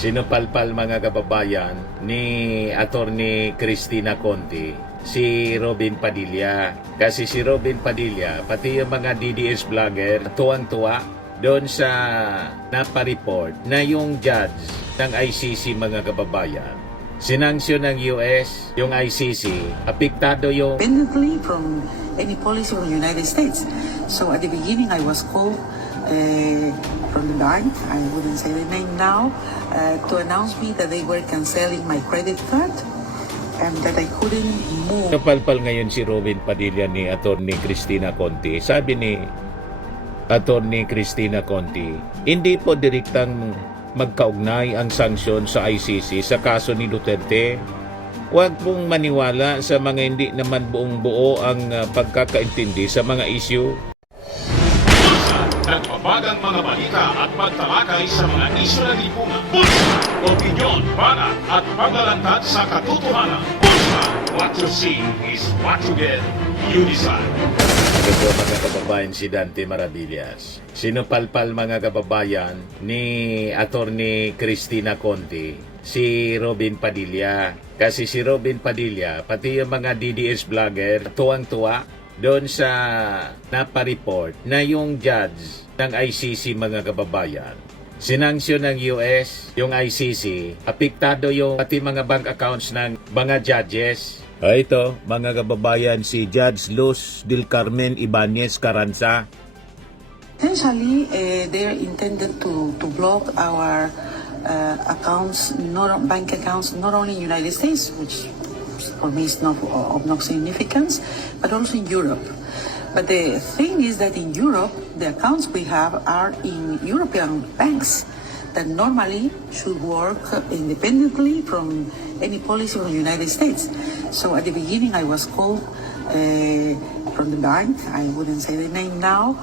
Sinupalpal mga kababayan ni Attorney Cristina Conti si Robin Padilla. Kasi si Robin Padilla, pati yung mga DDS vlogger, tuwang-tuwa doon sa napareport na yung judge ng ICC mga kababayan. Sinanksyon ng US, yung ICC, apektado yung independently from any policy of the United States. So at the beginning, I was called from the bank, I wouldn't say the name now, to announce me that they were canceling my credit card and that I couldn't move. Napalpal ngayon si Robin Padilla ni Attorney Cristina Conti. Sabi ni Attorney Cristina Conti, hindi po direktang magkaugnay ang sanksyon sa ICC sa kaso ni Duterte. Huwag pong maniwala sa mga hindi naman buong buo ang pagkakaintindi sa mga issue. Nagbabagang mga balita at pagtalakay sa mga isyu ng lipunan. Pulsa, opinyon, banat at paglalantad sa katotohanan. Pulsa, what you see is what you get. You decide. Ito po mga kababayan si Dante Maravillas. Sinupalpal mga kababayan ni Attorney Cristina Conti si Robin Padilla. Kasi si Robin Padilla, pati yung mga DDS vlogger, tuwang-tuwa doon sa napareport na yung judge ng ICC mga kababayan. Sinanksyon ng US, yung ICC, apektado yung pati mga bank accounts ng mga judges. Ito, mga kababayan, si Judge Luz del Carmen Ibanez Carranza. Essentially, they're intended to block our accounts, bank accounts, not only in the United States, which for me is not of no significance, but also in Europe. But the thing is that in Europe, the accounts we have are in European banks that normally should work independently from any policy of the United States. So at the beginning, I was called from the bank, I wouldn't say the name now,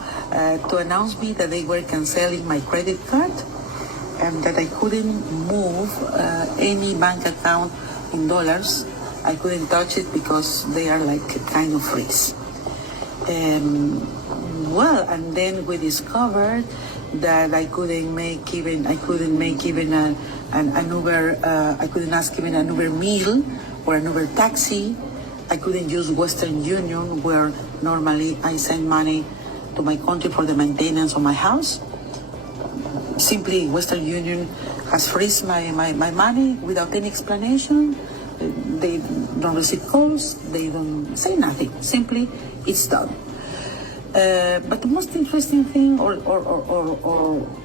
to announce me that they were canceling my credit card and that I couldn't move any bank account in dollars. I couldn't touch it because they are like kind of freeze. And then we discovered that I couldn't make even an Uber. I couldn't ask even an Uber meal or an Uber taxi. I couldn't use Western Union, where normally I send money to my country for the maintenance of my house. Simply, Western Union has freezed my money without any explanation. They don't receive calls, they don't say nothing. Simply, it's done. But the most interesting thing or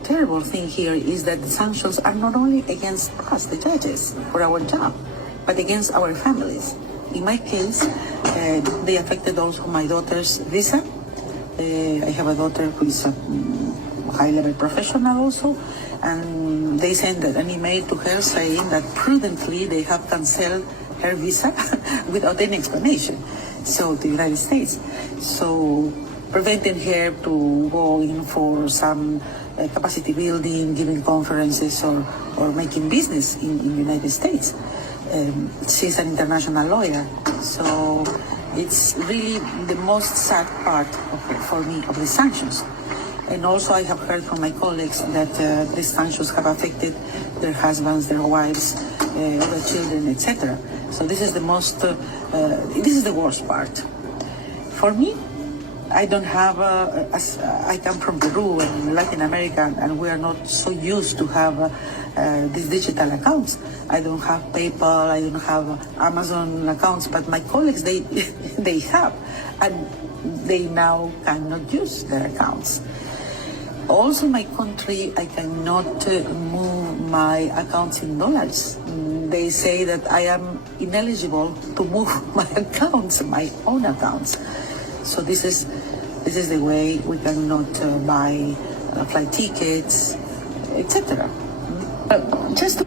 terrible thing here is that the sanctions are not only against us, the judges, for our job, but against our families. In my case, they affected also my daughter's visa. I have a daughter who is a high-level professional also, and they sent an email to her saying that prudently they have canceled her visa without any explanation, so to the United States. So preventing her to go in for some capacity building, giving conferences or making business in the United States. She's an international lawyer, so it's really the most sad part for me of the sanctions. And also I have heard from my colleagues that these sanctions have affected their husbands, their wives, their children, etc. So this is the this is the worst part. For me, I don't have, I come from Peru and Latin America, and we are not so used to have these digital accounts. I don't have PayPal, I don't have Amazon accounts, but my colleagues, they have, and they now cannot use their accounts. Also, my country, I cannot move my accounts in dollars. They say that I am ineligible to move my accounts, my own accounts. So this is the way we cannot buy flight tickets, etc. Just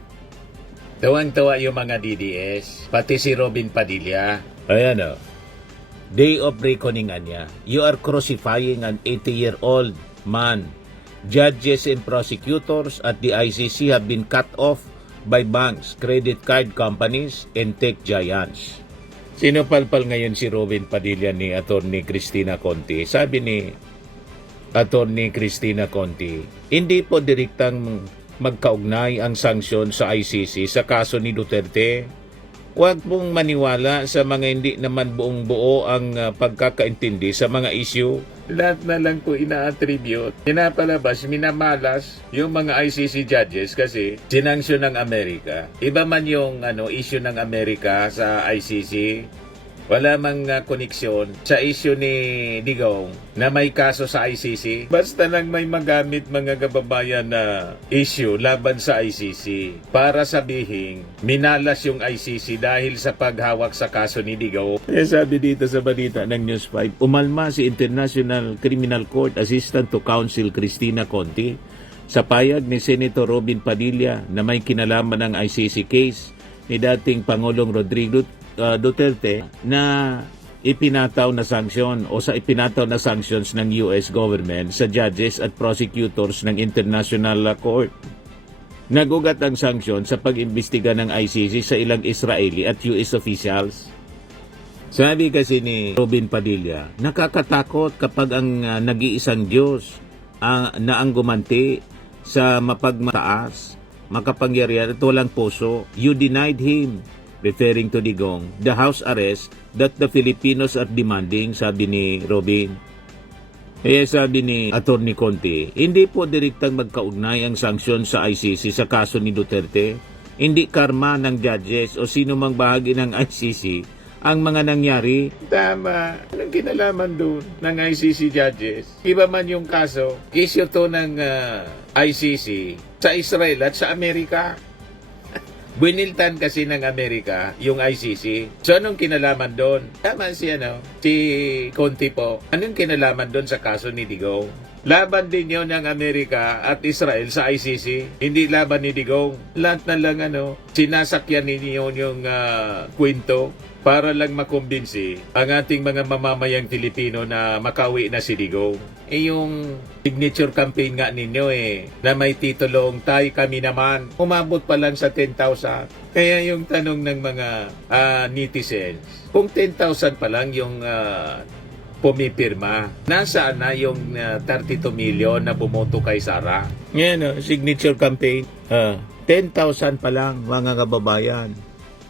Tawang-tawa yung mga DDS, pati si Robin Padilla. Ayan o. Day of reckoning niya. You are crucifying an 80-year-old man. Judges and prosecutors at the ICC have been cut off by banks, credit card companies, and tech giants. Sinupalpal ngayon si Robin Padilla ni Attorney Cristina Conti. Sabi ni Attorney Cristina Conti, hindi po direktang magkaugnay ang sanksyon sa ICC sa kaso ni Duterte. Huwag pong maniwala sa mga hindi naman buong buo ang pagkakaintindi sa mga issue. Lahat na lang po ina-attribute, pinapalabas, minamalas yung mga ICC judges kasi sinanksyon ng Amerika. Iba man yung issue ng Amerika sa ICC. Wala mang koneksyon sa issue ni Digong na may kaso sa ICC. Basta lang may magamit mga kababayan na issue laban sa ICC para sabihin minalas yung ICC dahil sa paghawak sa kaso ni Digong. Kaya sabi dito sa balita ng News 5, umalma si International Criminal Court Assistant to Counsel Cristina Conti sa payag ni Senator Robin Padilla na may kinalaman ng ICC case ni dating Pangulong Rodrigo Duterte na ipinataw na sanksyon o sa ipinataw na sanctions ng US government sa judges at prosecutors ng International Court. Nagugat ang sanksyon sa pag-imbestiga ng ICC sa ilang Israeli at US officials. Sabi kasi ni Robin Padilla, nakakatakot kapag ang nag-iisang Diyos na ang gumanti sa mapagmataas, makapangyarihan at walang puso. You denied him, referring to Digong, the house arrest that the Filipinos are demanding, sabi ni Robin. Kaya sabi ni Atty. Conti, hindi po direktang magkaugnay ang sanksyon sa ICC sa kaso ni Duterte. Hindi karma ng judges o sino mang bahagi ng ICC ang mga nangyari. Tama. Anong kinalaman doon ng ICC judges? Iba man yung kaso, issue to ng ICC sa Israel at sa Amerika. Biniltan kasi ng Amerika yung ICC. So anong kinalaman doon? Tama si Conti po. Anong kinalaman doon sa kaso ni Digong? Laban din yun ng Amerika at Israel sa ICC. Hindi laban ni Digong. Lahat na lang sinasakyan ninyo yung kwento para lang makumbinsi ang ating mga mamamayang Pilipino na makauwi na si Digong. Yung signature campaign nga ninyo na may titulong "Tay kami naman", umabot pa lang sa 10,000. Kaya yung tanong ng mga netizens, kung 10,000 pa lang yung pumipirma, nasaan na yung 32 million na bumoto kay Sara? Yan signature campaign. 10,000 pa lang mga kababayan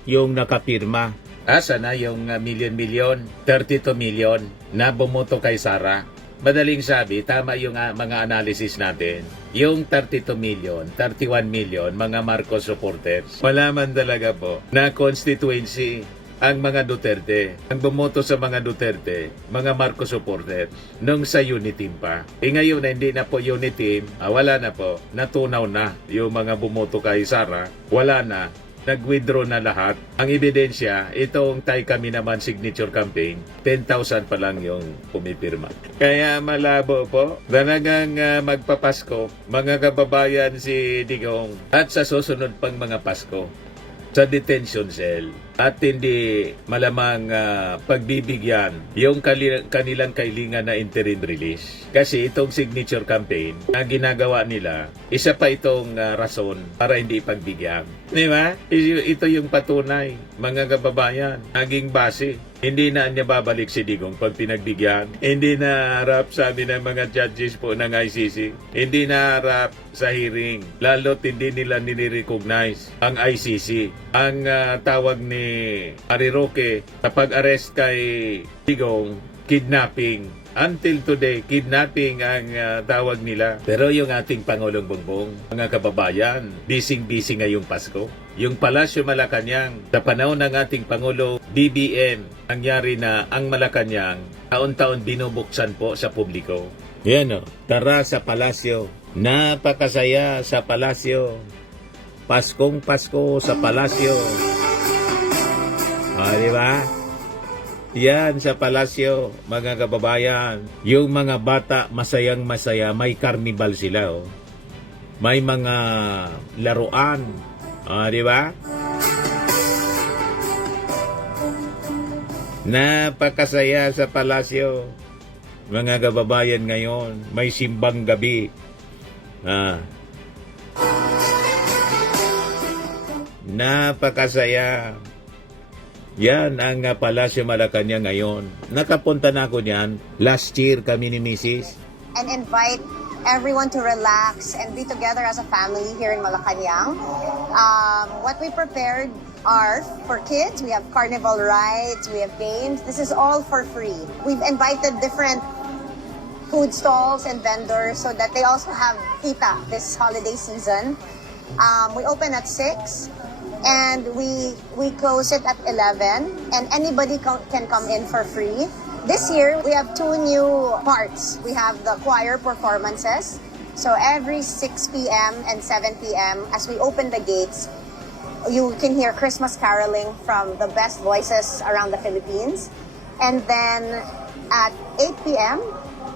yung nakapirma. Asa na yung million, 32 million na bumoto kay Sara? Madaling sabi, tama yung mga analysis natin. Yung 32 million, 31 million, mga Marcos supporters. Wala man talaga po na constituency ang mga Duterte. Ang bumoto sa mga Duterte, mga Marcos supporters, nung sa Uniteam pa. Ngayon na hindi na po Uniteam, wala na po. Natunaw na yung mga bumoto kay Sara. Wala na. Nag-withdraw na lahat. Ang ebidensya, itong "Tay kami naman" signature campaign, 10,000 pa lang yung pumipirma. Kaya malabo po. Talagang magpapasko, mga kababayan, si Digong. At sa susunod pang mga Pasko, sa detention cell. At hindi malamang pagbibigyan yung kanilang kailangan na interim release. Kasi itong signature campaign na ginagawa nila, isa pa itong rason para hindi pagbigyan. Di ba? Ito yung patunay, mga kababayan, naging base. Hindi na niya babalik si Digong pag pinagbigyan. Hindi na harap, sabi ng mga judges po ng ICC. Hindi na harap sa hearing. Lalo't hindi nila nire-recognize ang ICC. Ang tawag ni Harry Roque sa pag-arrest kay Digong, kidnapping. Until today, kidnapping ang tawag nila. Pero yung ating Pangulong Bongbong, mga kababayan, bising-busy ngayong Pasko. Yung Palasyo Malacanang, sa panahon ng ating Pangulo BBM, nangyari na ang Malacanang, taon-taon binubuksan po sa publiko. Yan tara sa Palasyo. Napakasaya sa Palasyo. Paskong Pasko sa Palasyo. Di ba? Yan sa Palasyo, mga kababayan. Yung mga bata masayang-masaya, may carnival sila. May mga laruan. Di ba? Napakasaya sa Palasyo, mga kababayan ngayon. May simbang gabi. Napakasaya. Yan ang Palasyo Malacanang ngayon. Nakapunta na ako niyan. Last year kami ni Mrs. And invite everyone to relax and be together as a family here in Malacanang. What we prepared are for kids. We have carnival rides, we have games. This is all for free. We've invited different food stalls and vendors so that they also have kita this holiday season. We open at 6 and we close it at 11, and anybody can come in for free. This year, we have 2 new parts. We have the choir performances. So every 6 p.m. and 7 p.m. as we open the gates, you can hear Christmas caroling from the best voices around the Philippines. And then at 8 p.m.,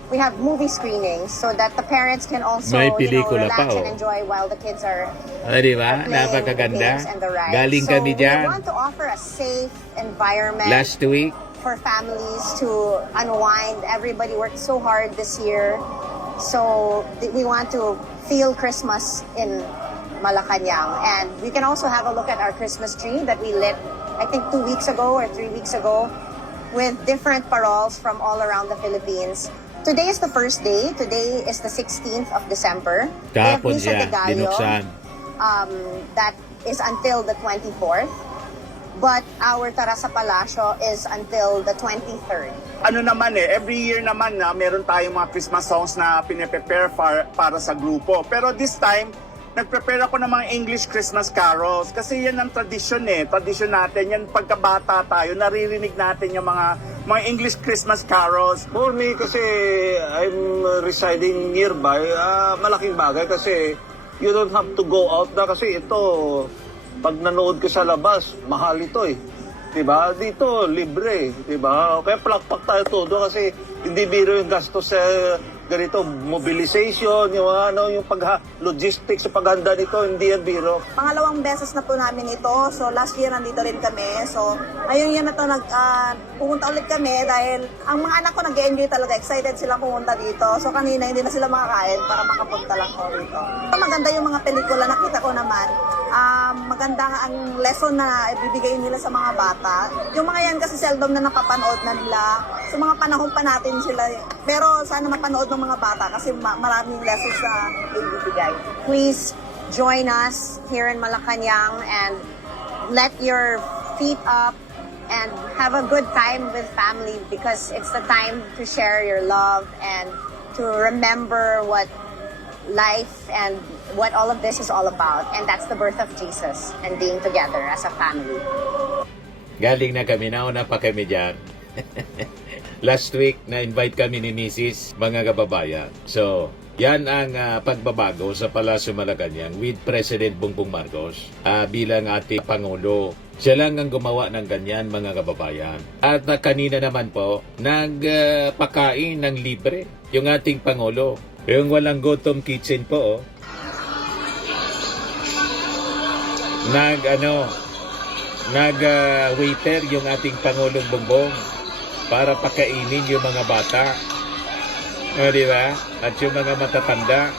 we have movie screenings so that the parents can also May pelikula relax pa, and enjoy while the kids are Di ba? playing the Napakaganda. games and the rides. Galing So kami we dyan want to offer a safe environment last week. for families to unwind. Everybody worked so hard this year. So we want to feel Christmas in Malacanang. And we can also have a look at our Christmas tree that we lit, I think 2 weeks ago or 3 weeks ago, with different paroles from all around the Philippines. Today is the first day. Today is the 16th of December. We have Kahapon Misa siya, de Gallo, binuksan. that is until the 24th. But our Tarasa Palacio is until the 23rd. Ano naman every year naman na meron tayong mga Christmas songs na pinaprepare para sa grupo. Pero this time, nag-prepare ako ng mga English Christmas carols kasi yan ang tradisyon Tradisyon natin, yan pagkabata tayo, naririnig natin yung mga English Christmas carols. For me, kasi I'm residing nearby, malaking bagay kasi you don't have to go out na kasi ito, pag nanood ka sa labas, mahal ito Diba? Dito, libre. Diba? Kaya plakpak tayo todo kasi hindi biro yung gastos sa ganito, mobilization, yung yung logistics sa paghanda nito, hindi yan biro. Pangalawang beses na po namin ito. So last year nandito rin kami. So ngayong year na to pumunta ulit kami dahil ang mga anak ko nag-enjoy talaga. Excited sila pumunta dito. So kanina hindi na sila makakain para makapunta lang ko dito. Maganda yung mga pelikula nakita ko naman. Maganda ang lesson na ibibigay nila sa mga bata. Yung mga yan kasi seldom na napapanood na nila. Sa mga panahon pa natin sila. Pero sana mapanood ng mga bata kasi maraming lessons na ibibigay. Please join us here in Malacanang and let your feet up and have a good time with family because it's the time to share your love and to remember what life and what all of this is all about. And that's the birth of Jesus and being together as a family. Galing na kami, nauna pa kami dyan. Last week, na-invite kami ni Mrs. mga kababayan. So, yan ang pagbabago sa Palasyo Malacanang with President Bongbong Marcos bilang ating Pangulo. Siya lang ang gumawa ng ganyan, mga kababayan. At kanina naman po, nagpakain ng libre yung ating Pangulo. Yung walang gutom kitchen po, waiter yung ating Pangulong Bongbong para pakainin yung mga bata. Di ba? At yung mga matatanda.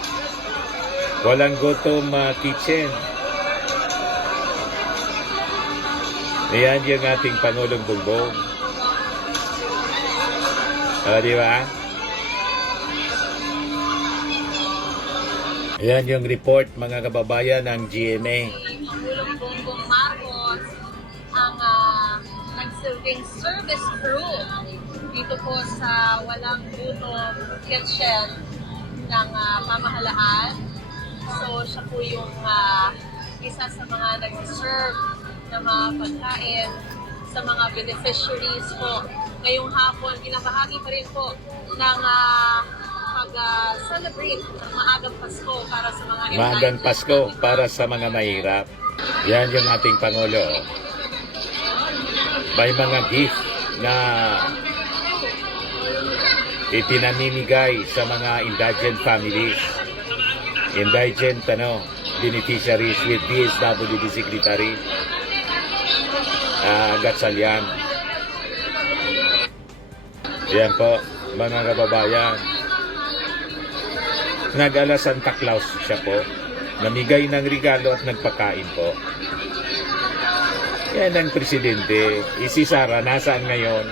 Walang gutom kitchen. Ayan yung ating Pangulong Bongbong. Di ba? Ayan yung report, mga kababayan, ng GMA. Pangulong Bongbong Marcos ang nagsilbing service crew dito po sa Walang Gutom Kitchen ng pamahalaan. So siya po yung isa sa mga nag-serve ng mga pagkain sa mga beneficiaries po. Ngayong hapon, pinabahagi pa rin po ng pag-celebrate ng maagang Pasko para sa mga Maagang Pasko para sa mga mahirap. Yan yung ating Pangulo. May mga gift na ipinamimigay sa mga indigent families. Indigent beneficiaries with DSWD Secretary Gatchalian. Yan po, mga kababayan. Nag-ala Santa Claus siya po. Namigay ng regalo at nagpakain po. Yan ang presidente. Si Sara, nasaan ngayon?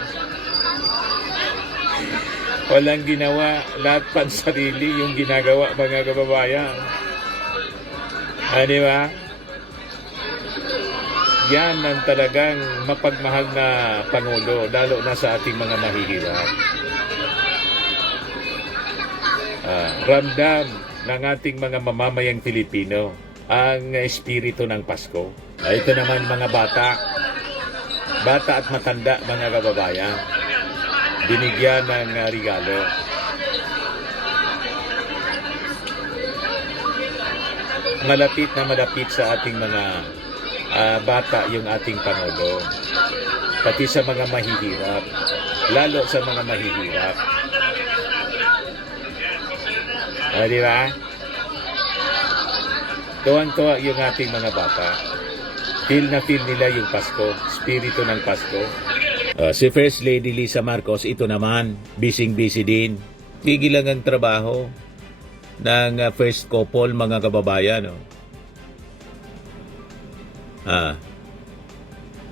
Walang ginawa, lahat pansarili yung ginagawa, mga kababayan. Di ba? Yan ang talagang mapagmahal na Pangulo, lalo na sa ating mga mahihirap. Ramdam ng ating mga mamamayang Pilipino ang espiritu ng Pasko. Ito naman mga bata at matanda, mga kababayan, binigyan ng regalo. Malapit na malapit sa ating mga bata yung ating Pangulo. Pati sa mga mahihirap, lalo sa mga mahihirap. Di ba? Tuwang-tuwa yung ating mga bata. Feel na feel nila yung Pasko, spirito ng Pasko. Si First Lady Lisa Marcos, ito naman, busy-busy din. Tigil lang ang trabaho ng first couple, mga kababayan.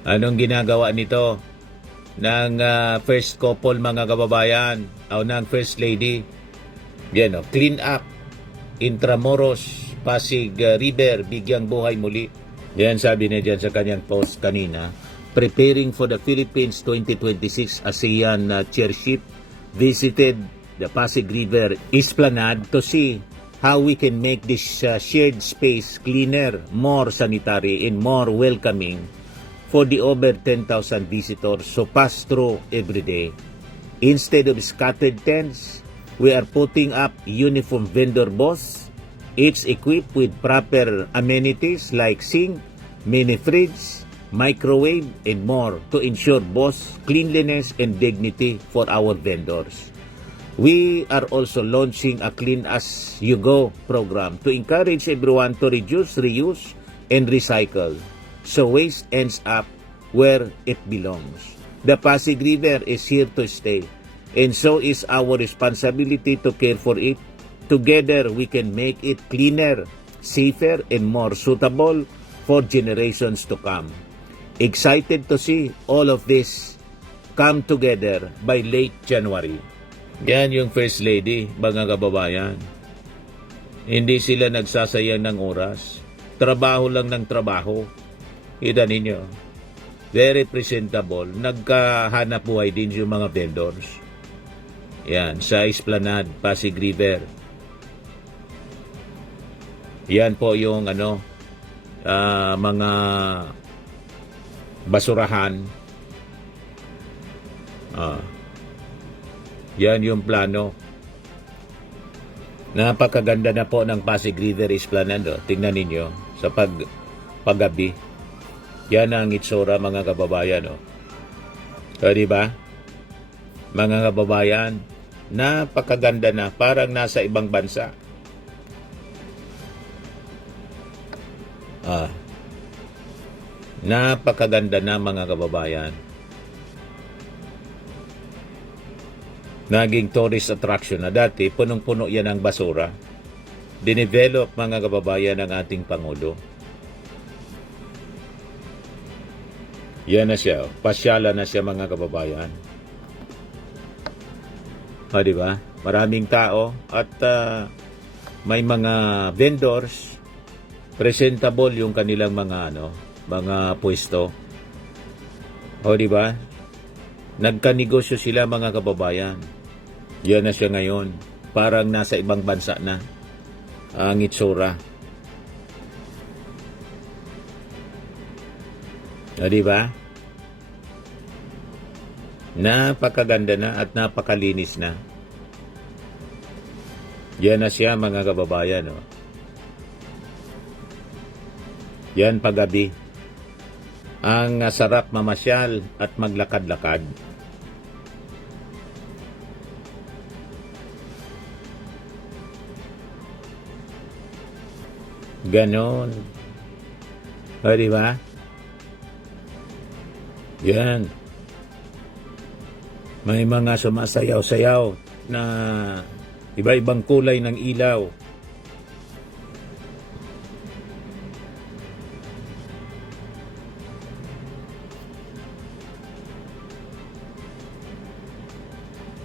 Anong ginagawa nito ng first couple, mga kababayan, o ng First Lady? Yan, clean up Intramuros, Pasig River, bigyang buhay muli. Yan sabi niya dyan sa kanyang post kanina. Preparing for the Philippines 2026 ASEAN chairship, visited the Pasig River Esplanade to see how we can make this shared space cleaner, more sanitary, and more welcoming for the over 10,000 visitors who pass through every day. Instead of scattered tents, we are putting up uniform vendor booths, each equipped with proper amenities like sink, mini fridge, microwave, and more to ensure both cleanliness and dignity for our vendors. We are also launching a Clean As You Go program to encourage everyone to reduce, reuse, and recycle so waste ends up where it belongs. The Pasig River is here to stay, and so is our responsibility to care for it. Together, we can make it cleaner, safer, and more suitable for generations to come. Excited to see all of this come together by late January. Yan yung First Lady, mga kababayan. Hindi sila nagsasayang ng oras. Trabaho lang ng trabaho. Kita ninyo. Very presentable. Nagkahanap buhay din yung mga vendors. Yan, sa Esplanade, Pasig River. Yan po yung mga basurahan. Yan yung plano. Napakaganda na po ng Pasig River Esplanade. Tingnan ninyo sa paggabi. Yan ang itsura, mga kababayan. Diba? Mga kababayan, napakaganda na. Parang nasa ibang bansa. Napakaganda na, mga kababayan. Naging tourist attraction na. Dati, punong-puno yan ang basura. Dinevelop, mga kababayan, ng ating Pangulo. Yan na siya. Pasyala na siya, mga kababayan. Diba? Maraming tao at may mga vendors. Presentable yung kanilang mga pwesto. Diba? Nagkanegosyo sila, mga kababayan. Yan na siya ngayon. Parang nasa ibang bansa na ang itsura. Diba? Napakaganda na at napakalinis na. Yan na siya, mga kababayan. Yan paggabi. Ang sarap mamasyal at maglakad-lakad. Ganon. Diba? Yan. May mga sumasayaw-sayaw na iba-ibang kulay ng ilaw.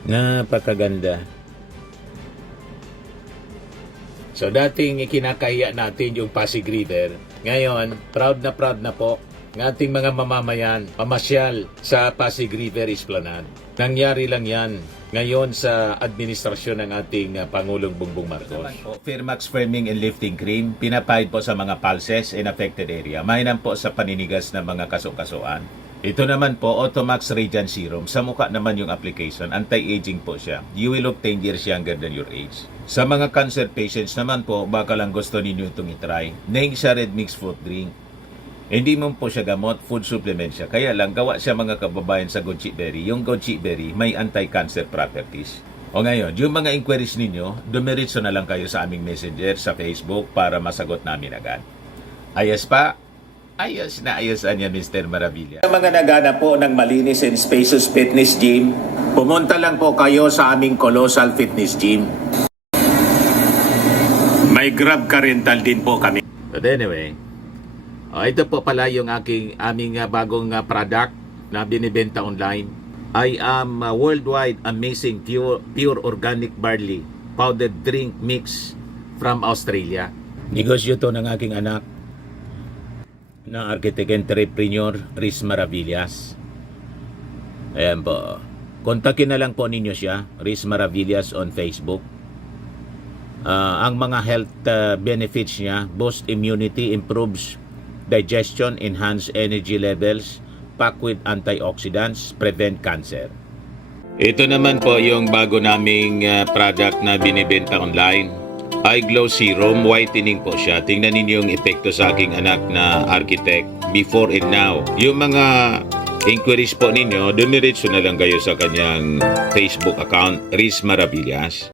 Napakaganda. So dating ikinakahiya natin yung Pasig River. Ngayon, proud na po ng ating mga mamamayan pamasyal sa Pasig River Esplanade. Nangyari lang yan ngayon sa administrasyon ng ating Pangulong Bongbong Marcos. Firmax Firming and Lifting Cream, pinapahid po sa mga pulses in affected area. Mainam po sa paninigas ng mga kaso-kasuan. Ito naman po, Automax Radiant Serum. Sa mukha naman yung application, anti-aging po siya. You will look 10 years younger than your age. Sa mga cancer patients naman po, baka lang gusto ninyo itong itry. Neng siya red mixed fruit drink. Hindi mo po siya gamot, food supplement siya. Kaya lang, gawa siya mga kababayan sa goji berry. Yung goji berry may anti-cancer properties. O ngayon, yung mga inquiries ninyo, dumiritso na lang kayo sa aming messenger sa Facebook para masagot namin agad. Ayos pa? Ayos na ayos niya, Mr. Maravilla. Sa mga nagana po ng malinis and spacious fitness gym, pumunta lang po kayo sa aming Colossal Fitness Gym. May Grab car rental din po kami. But anyway, ito po pala yung aming bagong product na binibenta online. I am worldwide amazing pure organic barley powdered drink mix from Australia. Negosyo to ng aking anak na architect entrepreneur Riz Maravillas. Ayan po. Kontakin na lang po ninyo siya, Riz Maravillas on Facebook. Ang mga health benefits niya, boost immunity, improves digestion, enhance energy levels, pack with antioxidants, prevent cancer. Ito naman po yung bago naming product na binibenta online. Eye Glow Serum, whitening po siya. Tingnan ninyo yung epekto sa aking anak na architect before and now. Yung mga inquiries po ninyo, dumiretso na lang kayo sa kanyang Facebook account, Riz Maravillas.